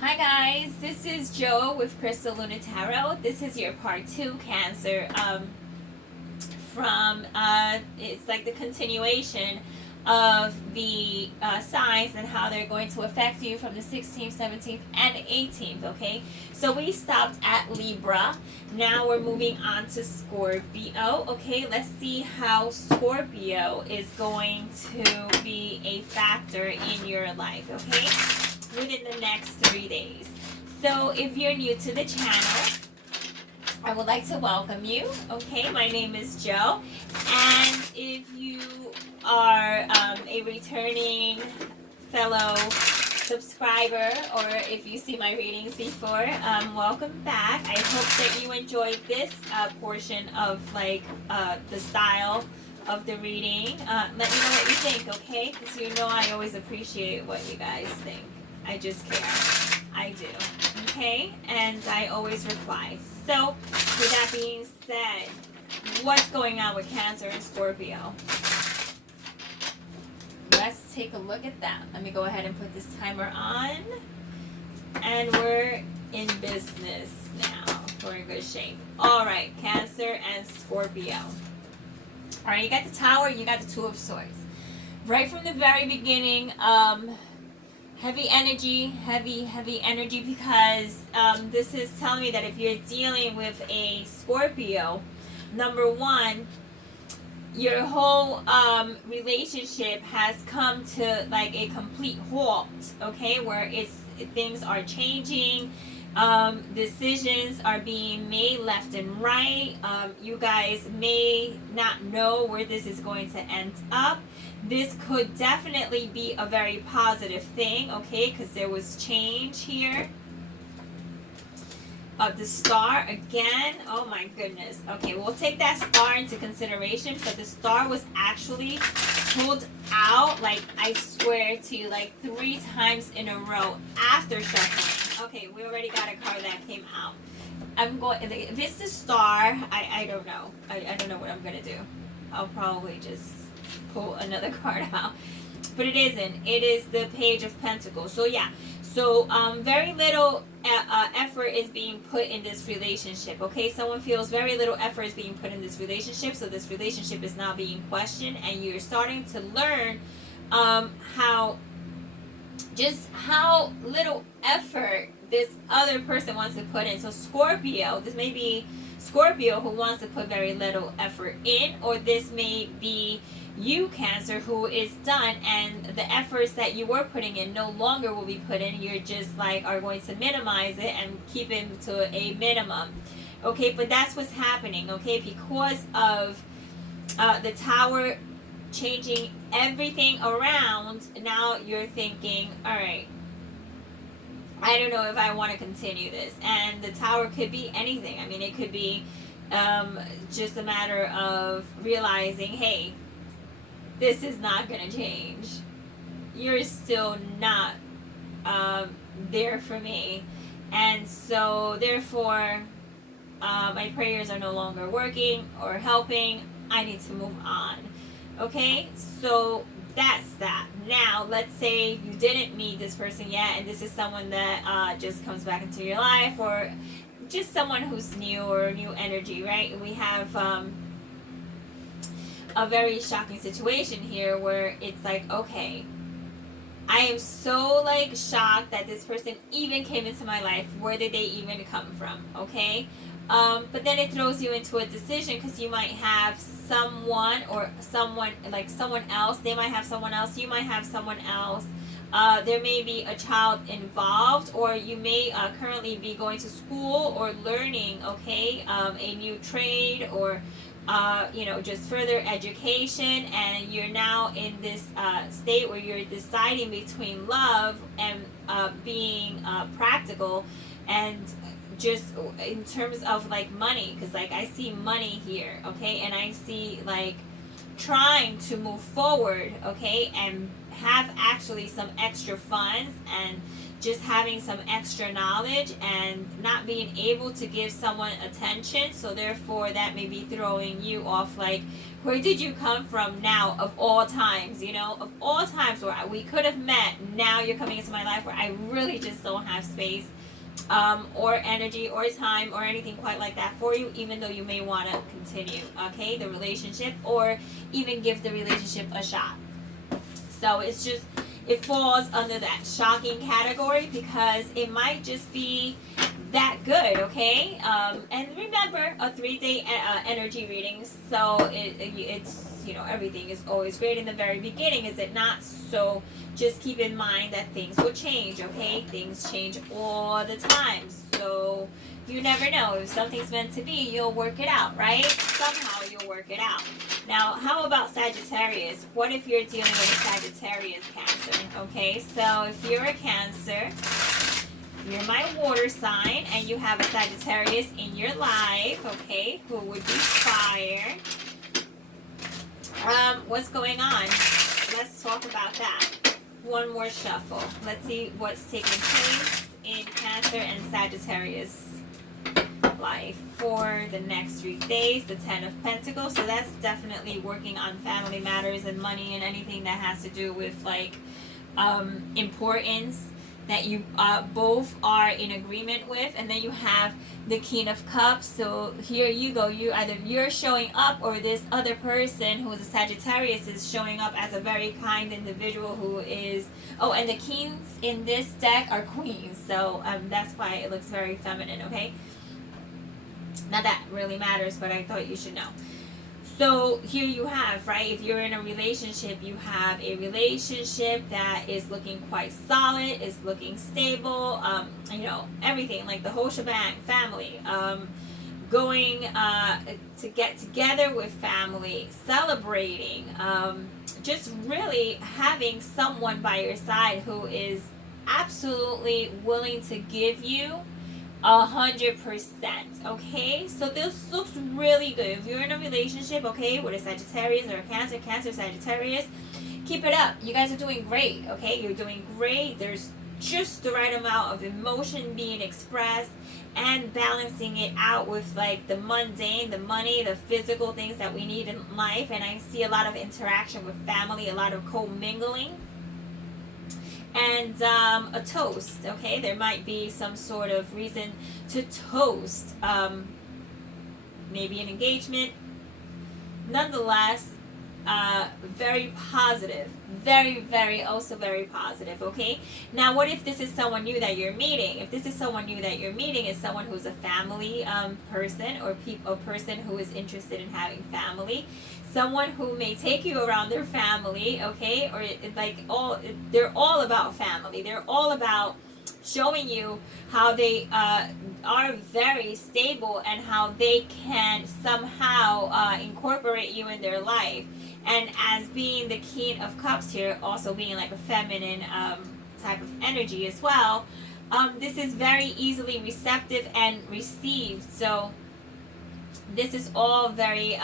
Hi guys, this is Joe with Crystal Luna Tarot. This is your part 2 Cancer from it's like the continuation of the signs and how they're going to affect you from the 16th, 17th, and 18th, okay? So we stopped at Libra. Now we're moving on to Scorpio, okay? Let's see how Scorpio is going to be a factor in your life, okay? Within the next 3 days. So if you're new to the channel, I would like to welcome you. Okay, my name is Joe, and if you are a returning fellow subscriber, or if you see my readings before, welcome back. I hope that you enjoyed this portion of the style of the reading. Let me know what you think, okay? Because you know I always appreciate what you guys think. I just care. I do. Okay? And I always reply. So, with that being said, what's going on with Cancer and Scorpio? Let's take a look at that. Let me go ahead and put this timer on. And we're in business now. We're in good shape. Alright, Cancer and Scorpio. Alright, you got the Tower, you got the Two of Swords. Right from the very beginning, heavy energy, because this is telling me that if you're dealing with a Scorpio, number one, your whole relationship has come to like a complete halt, okay, where things are changing, decisions are being made left and right. You guys may not know where this is going to end up. This could definitely be a very positive thing, okay, because there was change here. The Star again. Oh my goodness. Okay, we'll take that Star into consideration, but the Star was actually pulled out, like I swear to you, like 3 times in a row after shuffling. Okay, we already got a card that came out. I'm going, if it's the Star, I don't know. I don't know what I'm going to do. I'll probably just pull another card out. But it isn't. It is the Page of Pentacles. So yeah. So very little effort is being put in this relationship. Okay, someone feels very little effort is being put in this relationship. So this relationship is now being questioned, and you're starting to learn how little effort this other person wants to put in. So Scorpio, this may be Scorpio who wants to put very little effort in, or this may be you, Cancer, who is done, and the efforts that you were putting in no longer will be put in. You're just like are going to minimize it and keep it to a minimum. Okay, but that's what's happening, okay, because of the Tower changing everything around. Now you're thinking, all right, I don't know if I want to continue this. And the Tower could be anything. I mean, it could be just a matter of realizing, hey, this is not going to change. You're still not there for me. And so, therefore, my prayers are no longer working or helping. I need to move on. Okay? So, that's that. Now, let's say you didn't meet this person yet, and this is someone that just comes back into your life, or just someone who's new or new energy, right? We have a very shocking situation here where it's like, okay, I am so like shocked that this person even came into my life. Where did they even come from? Okay, but then it throws you into a decision, because you might have someone else. They might have someone else. You might have someone else. There may be a child involved, or you may currently be going to school or learning, okay, a new trade, or just further education, and you're now in this state where you're deciding between love and being practical, and just in terms of like money, because like I see money here, okay, and I see like trying to move forward, okay, and have actually some extra funds and just having some extra knowledge and not being able to give someone attention. So therefore that may be throwing you off, like, where did you come from now of all times, you know, of all times where we could have met, now you're coming into my life where I really just don't have space or energy or time or anything quite like that for you, even though you may want to continue, okay, the relationship, or even give the relationship a shot. So it's just, it falls under that shocking category because it might just be that good, okay? And remember, a 3-day energy reading, so it's, you know, everything is always great in the very beginning, is it not? So just keep in mind that things will change, okay? Things change all the time. So you never know. If something's meant to be, you'll work it out, right? Somehow you'll work it out. Now, how about Sagittarius? What if you're dealing with a Sagittarius Cancer? Okay, so if you're a Cancer, you're my water sign, and you have a Sagittarius in your life, okay, who would be fire. What's going on? Let's talk about that. One more shuffle. Let's see what's taking place in Cancer and Sagittarius life for the next 3 days. The 10 of Pentacles, so that's definitely working on family matters and money and anything that has to do with like importance that you both are in agreement with. And then you have the King of Cups. So here you go, you're showing up, or this other person who is a Sagittarius is showing up as a very kind individual who is, oh, and the kings in this deck are queens, so that's why it looks very feminine, okay? Not that really matters, but I thought you should know. So here you have, right, if you're in a relationship, you have a relationship that is looking quite solid, is looking stable, you know, everything, like the whole shebang, family, going to get together with family, celebrating, just really having someone by your side who is absolutely willing to give you 100%, okay? So this looks really good. If you're in a relationship, okay, with a Sagittarius or a Cancer, Sagittarius, keep it up. You guys are doing great, okay? You're doing great. There's just the right amount of emotion being expressed and balancing it out with like the mundane, the money, the physical things that we need in life. And I see a lot of interaction with family, a lot of co-mingling. And a toast, okay? There might be some sort of reason to toast, maybe an engagement. Nonetheless, very positive, very also very positive, okay? Now, what if this is someone new that you're meeting? If this is someone new that you're meeting, is someone who's a family person, or a person who is interested in having family, someone who may take you around their family, okay? Or like they're all about family. They're all about showing you how they are very stable and how they can somehow incorporate you in their life. And as being the King of Cups here, also being like a feminine type of energy as well, this is very easily receptive and received. So this is all very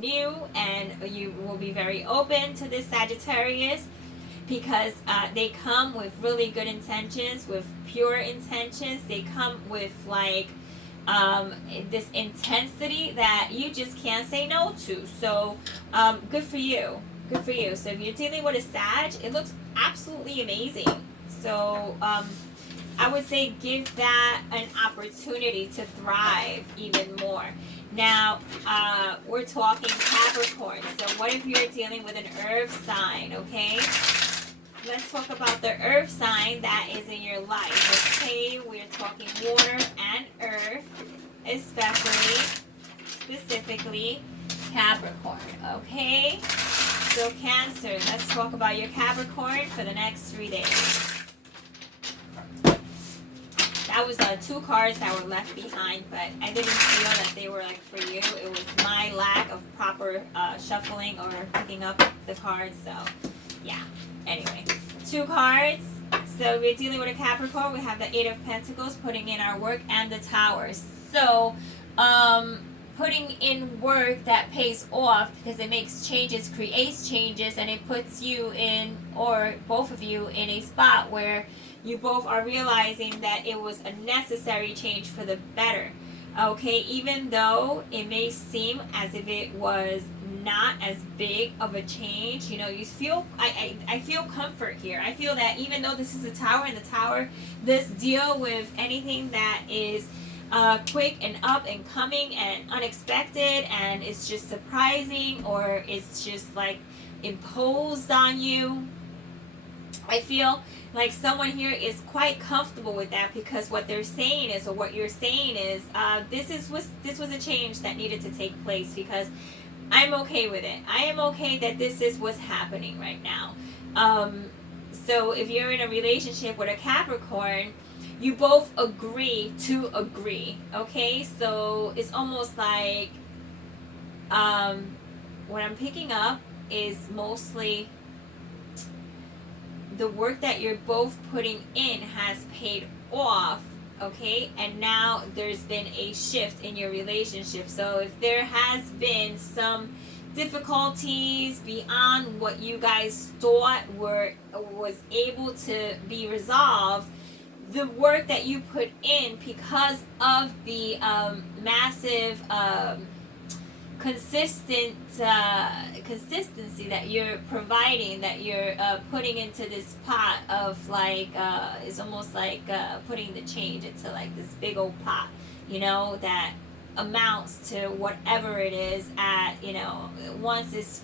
new, and you will be very open to this Sagittarius, because they come with really good intentions, with pure intentions. They come with like this intensity that you just can't say no to. So good for you, good for you. So if you're dealing with a Sag, it looks absolutely amazing. So I would say give that an opportunity to thrive even more. Now, we're talking Capricorn. So what if you're dealing with an earth sign, okay? Let's talk about the earth sign that is in your life, okay? We're talking water and earth, specifically Capricorn, okay? So Cancer, let's talk about your Capricorn for the next 3 days. That was 2 cards that were left behind, but I didn't feel that they were like for you. It was my lack of proper shuffling or picking up the cards. So yeah, anyway, 2 cards. So we're dealing with a Capricorn. We have the 8 of Pentacles, putting in our work, and the Tower. So putting in work that pays off, because it makes changes, creates changes, and it puts you in, or both of you, in a spot where you both are realizing that it was a necessary change for the better. Okay, even though it may seem as if it was not as big of a change, you know, you feel, I feel comfort here. I feel that even though this is a tower, and the tower, this deal with anything that is quick and up and coming and unexpected, and it's just surprising, or it's just like imposed on you, I feel like someone here is quite comfortable with that, because what they're saying is, or what you're saying is, this was a change that needed to take place, because I'm okay with it. I am okay that this is what's happening right now. So if you're in a relationship with a Capricorn, you both agree to agree. Okay, so it's almost like what I'm picking up is mostly the work that you're both putting in has paid off, okay? And now there's been a shift in your relationship. So if there has been some difficulties beyond what you guys thought was able to be resolved, the work that you put in, because of the massive consistency that you're providing, that you're putting into this pot of like, it's almost like putting the change into like this big old pot, you know, that amounts to whatever it is at, you know, once it's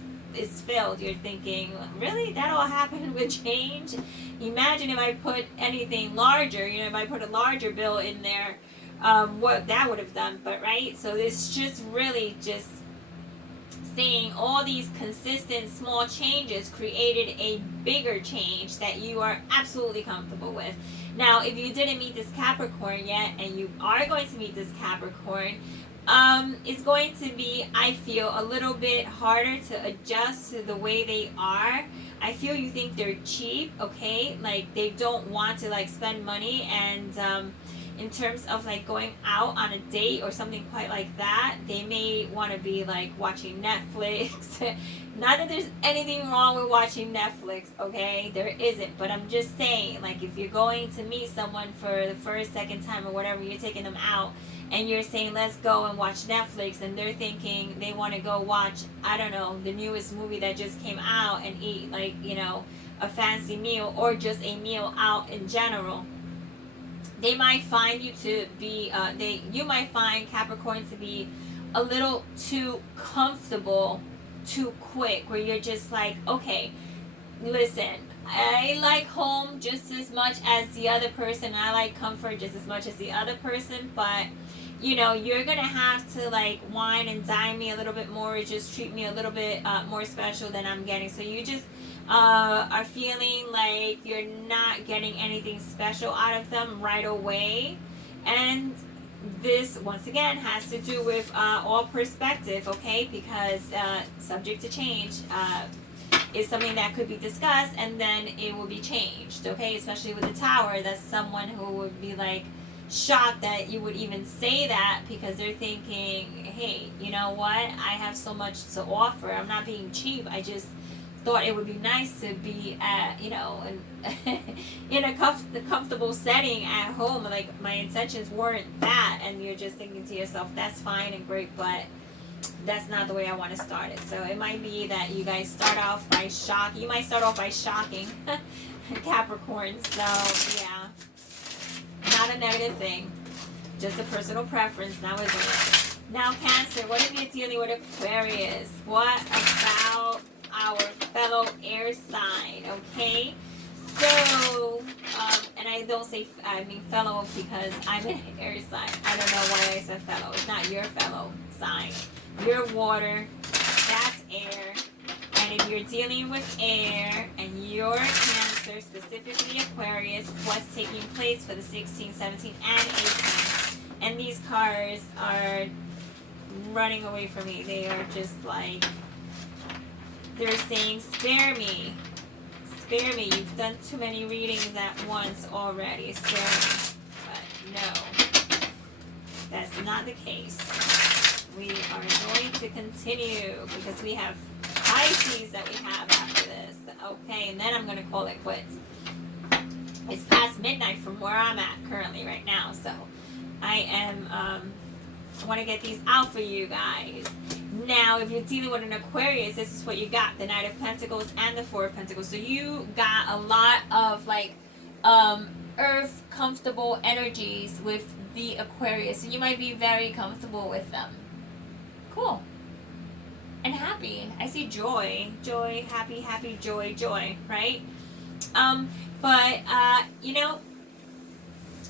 filled, you're thinking, really, that all happened with change? Imagine if I put anything larger, you know, if I put a larger bill in there, what that would have done. But right, so it's just really just saying all these consistent small changes created a bigger change that you are absolutely comfortable with. Now, if you didn't meet this Capricorn yet, and you are going to meet this Capricorn, it's going to be, I feel, a little bit harder to adjust to the way they are. I feel you think they're cheap, okay? Like, they don't want to like spend money, and in terms of like going out on a date or something quite like that, they may want to be like watching Netflix. Not that there's anything wrong with watching Netflix, okay? There isn't. But I'm just saying, like, if you're going to meet someone for the first, second time, or whatever, you're taking them out, and you're saying, let's go and watch Netflix, and they're thinking they want to go watch, I don't know, the newest movie that just came out, and eat, like, you know, a fancy meal, or just a meal out in general, they might find you to be, you might find Capricorn to be a little too comfortable, too quick, where you're just like, okay, listen, I like home just as much as the other person, I like comfort just as much as the other person, but you know, you're gonna have to like wine and dine me a little bit more, or just treat me a little bit more special than I'm getting. So you just are feeling like you're not getting anything special out of them right away. And this, once again, has to do with all perspective, okay? Because subject to change is something that could be discussed, and then it will be changed, okay? Especially with the tower, that's someone who would be like shocked that you would even say that, because they're thinking, hey, you know what, I have so much to offer, I'm not being cheap, I just thought it would be nice to be at, you know, in a comfortable setting at home. Like, my intentions weren't that, and you're just thinking to yourself, that's fine and great, but that's not the way I want to start it. So it might be that you guys start off by shocking. You might start off by shocking Capricorn. So yeah, not a negative thing, just a personal preference. Now, isn't it? Now, Cancer, what if you're dealing with Aquarius? What about our fellow air sign? Okay, so and I don't say, I mean fellow, because I'm an air sign. I don't know why I said fellow. It's not your fellow sign. You're water, that's air. And if you're dealing with air and you're Cancer, specifically Aquarius, what's taking place for the 16, 17, and 18? And these cards are running away from me. They are just like, they're saying, spare me. Spare me. You've done too many readings at once already. Spare me. But no, that's not the case. We are going to continue because we have Pisces that we have after this. Okay, and then I'm going to call it quits. It's past midnight from where I'm at currently right now, so I am want to get these out for you guys. Now, if you're dealing with an Aquarius, this is what you got: the Knight of Pentacles and the Four of Pentacles. So you got a lot of like earth comfortable energies with the Aquarius, and you might be very comfortable with them. Cool. And happy. I see joy, happy, joy, right? But you know,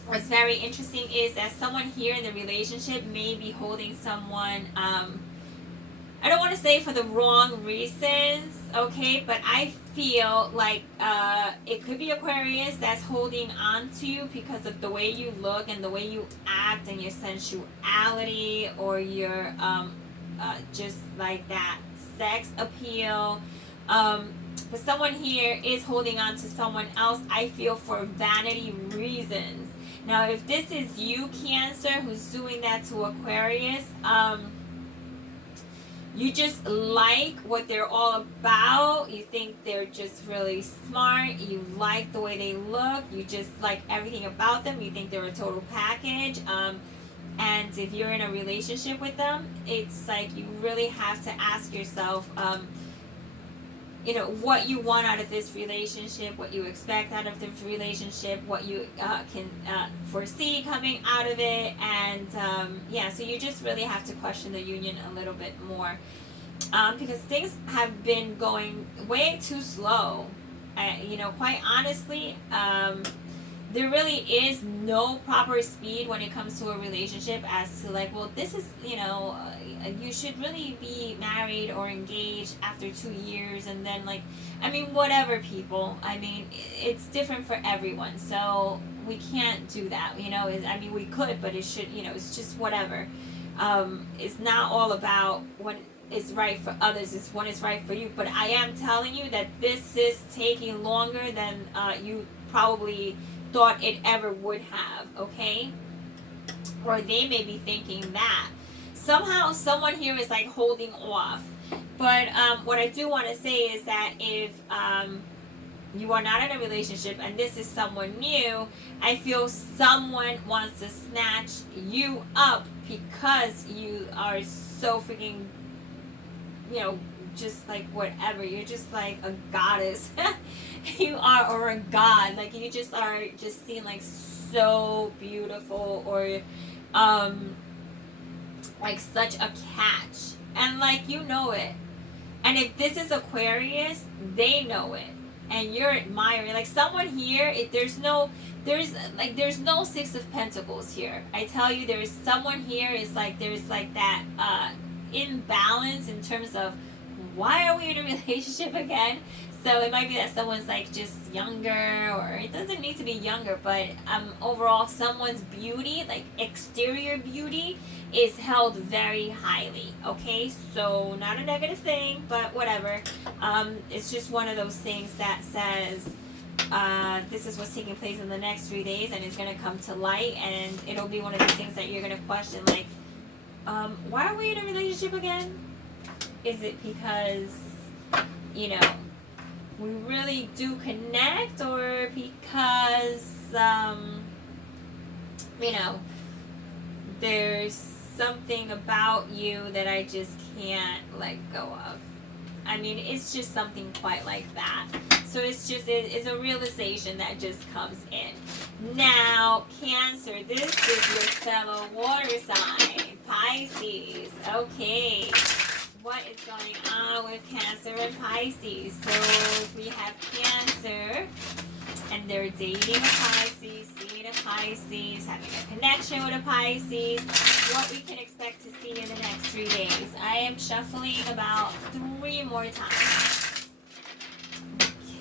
what's very interesting is that someone here in the relationship may be holding someone, I don't want to say for the wrong reasons, okay, but I feel like it could be Aquarius that's holding on to you because of the way you look and the way you act and your sensuality, or your just like that sex appeal. But someone here is holding on to someone else, I feel, for vanity reasons. Now, if this is you, Cancer, who's doing that to Aquarius, you just like what they're all about. You think they're just really smart. You like the way they look. You just like everything about them. You think they're a total package. And if you're in a relationship with them, it's like you really have to ask yourself, you know, what you want out of this relationship, what you expect out of this relationship, what you can foresee coming out of it. And yeah, so you just really have to question the union a little bit more, because things have been going way too slow. You know, quite honestly, there really is no proper speed when it comes to a relationship as to like, well, this is, you know, you should really be married or engaged after 2 years, and then like, I mean, whatever, people. I mean, it's different for everyone, so we can't do that, you know. I mean, we could, but it should, you know, it's just whatever. It's not all about when it's right for others, it's when it's right for you. But I am telling you that this is taking longer than you probably thought it ever would have, okay? Or they may be thinking that. Somehow, someone here is like holding off. But what I do want to say is that if you are not in a relationship and this is someone new, I feel someone wants to snatch you up because you are so freaking, you know, just like whatever. You're just like a goddess. You are, or a god. Like you just are just seen like so beautiful, or like such a catch, and like you know it. And if this is Aquarius, they know it, and you're admiring. Like someone here, if there's no Six of Pentacles here. I tell you, there's someone here is like, there's like that imbalance in terms of, why are we in a relationship again? So it might be that someone's like just younger, or it doesn't need to be younger, but overall someone's beauty, like exterior beauty, is held very highly, okay? So not a negative thing, but whatever. It's just one of those things that says this is what's taking place in the next 3 days, and it's going to come to light, and it'll be one of the things that you're going to question, like, why are we in a relationship again? Is it because, you know, we really do connect, or because, you know, there's something about you that I just can't let go of? I mean, it's just something quite like that. So it's just, it's a realization that just comes in. Now, Cancer, this is your fellow water sign, Pisces. Okay. What is going on with Cancer and Pisces? So we have Cancer, and they're dating a Pisces, seeing a Pisces, having a connection with a Pisces. What we can expect to see in the next 3 days. I am shuffling about 3 more times.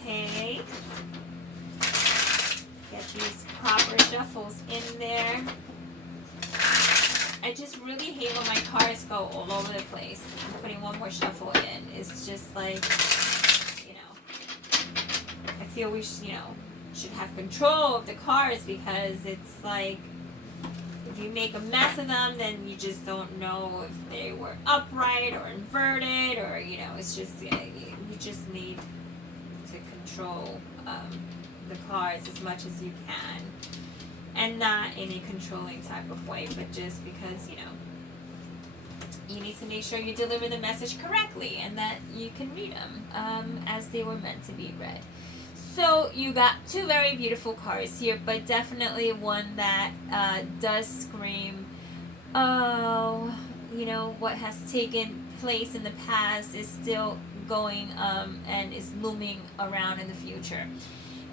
Okay. Get these proper shuffles in there. I just really hate when my cards go all over the place. I'm putting one more shuffle in. It's just like, you know, I feel we should, you know, should have control of the cards, because it's like if you make a mess of them, then you just don't know if they were upright or inverted, or you know, it's just you just need to control the cards as much as you can, and not in a controlling type of way, but just because, you know, you need to make sure you deliver the message correctly and that you can read them as they were meant to be read. So you got two very beautiful cards here, but definitely one that does scream, oh, you know, what has taken place in the past is still going and is looming around in the future.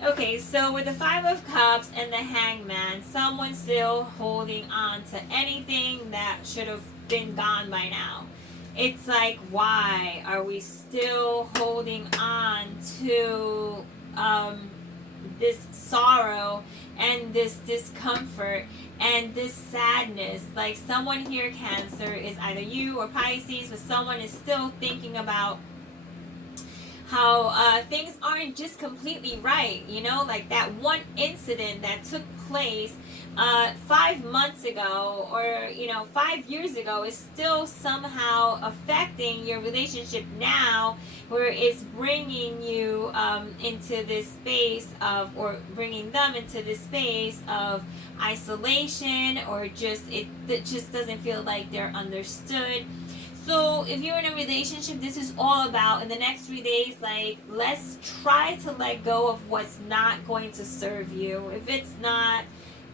Okay, so with the Five of Cups and the Hangman, someone's still holding on to anything that should have been gone by now. It's like, why are we still holding on to this sorrow and this discomfort and this sadness? Like, someone here, Cancer, is either you or Pisces, but someone is still thinking about how things aren't just completely right, you know, like that one incident that took place 5 months ago, or you know, 5 years ago, is still somehow affecting your relationship now, where it's bringing you into this space of, or bringing them into this space of isolation, or just it just doesn't feel like they're understood. So if you're in a relationship, this is all about, in the next 3 days, like, let's try to let go of what's not going to serve you. If it's not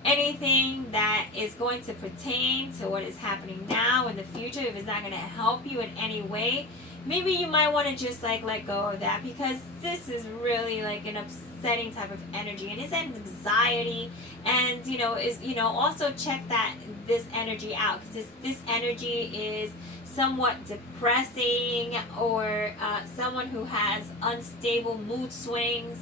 anything that is going to pertain to what is happening now in the future, if it's not going to help you in any way, maybe you might want to just like let go of that, because this is really like an upsetting type of energy, and it's anxiety, and you know, is, you know, also check that this energy out, because this energy is somewhat depressing, or someone who has unstable mood swings,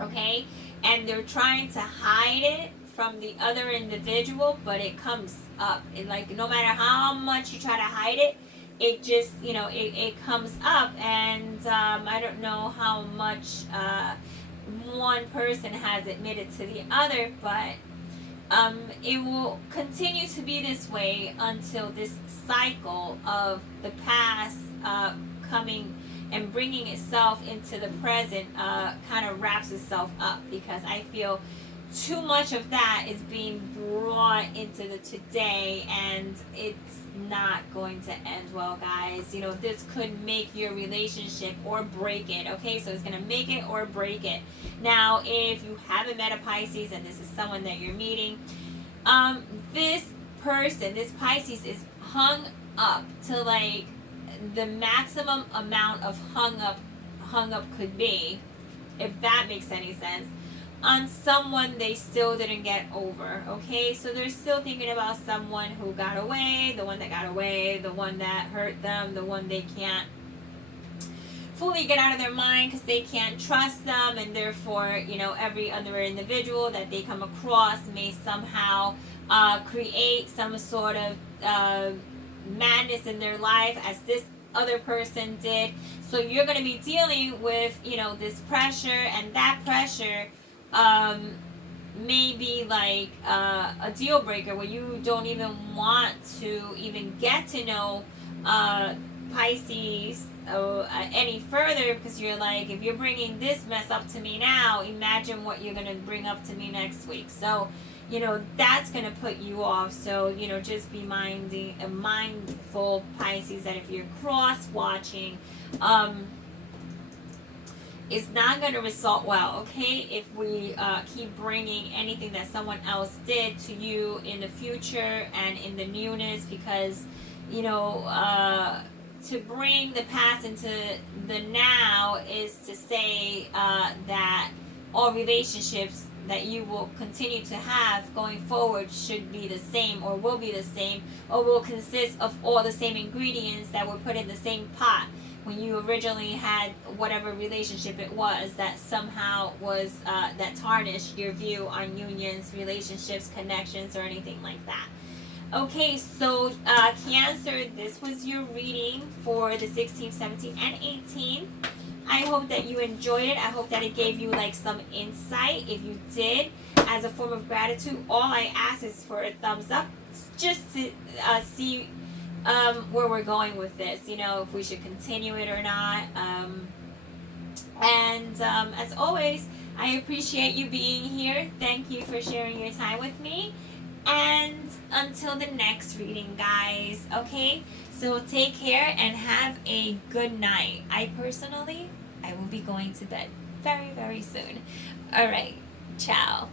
okay, and they're trying to hide it from the other individual, but it comes up. It, like, no matter how much you try to hide it, it just, you know, it comes up, and I don't know how much one person has admitted to the other, but it will continue to be this way until this cycle of the past coming and bringing itself into the present kind of wraps itself up, because I feel too much of that is being brought into the today, and it's not going to end well, guys. You know, this could make your relationship or break it, okay? So it's going to make it or break it. Now, if you haven't met a Pisces and this is someone that you're meeting, this person, this Pisces, is hung up to like the maximum amount of hung up could be, if that makes any sense, on someone they still didn't get over, okay? So they're still thinking about someone who got away, the one that got away, the one that hurt them, the one they can't fully get out of their mind because they can't trust them, and therefore, you know, every other individual that they come across may somehow create some sort of madness in their life, as this other person did. So you're going to be dealing with, you know, this pressure, and that pressure may be like a deal breaker, where you don't even want to even get to know Pisces any further, because you're like, if you're bringing this mess up to me now, imagine what you're going to bring up to me next week. So, you know, that's going to put you off. So, you know, just be mindful, Pisces, that if you're cross-watching, it's not going to result well, okay? If we keep bringing anything that someone else did to you in the future and in the newness, because, you know, to bring the past into the now is to say that all relationships that you will continue to have going forward should be the same, or will be the same, or will consist of all the same ingredients that were put in the same pot when you originally had whatever relationship it was that somehow was that tarnished your view on unions, relationships, connections, or anything like that. Okay, so Cancer, this was your reading for the 16th, 17th, and 18th I hope that you enjoyed it. I hope that it gave you like some insight. If you did, as a form of gratitude, all I ask is for a thumbs up, just to see where we're going with this. You know, if we should continue it or not. As always, I appreciate you being here. Thank you for sharing your time with me. And until the next reading, guys. Okay? So take care and have a good night. I will be going to bed very, very soon. All right. Ciao.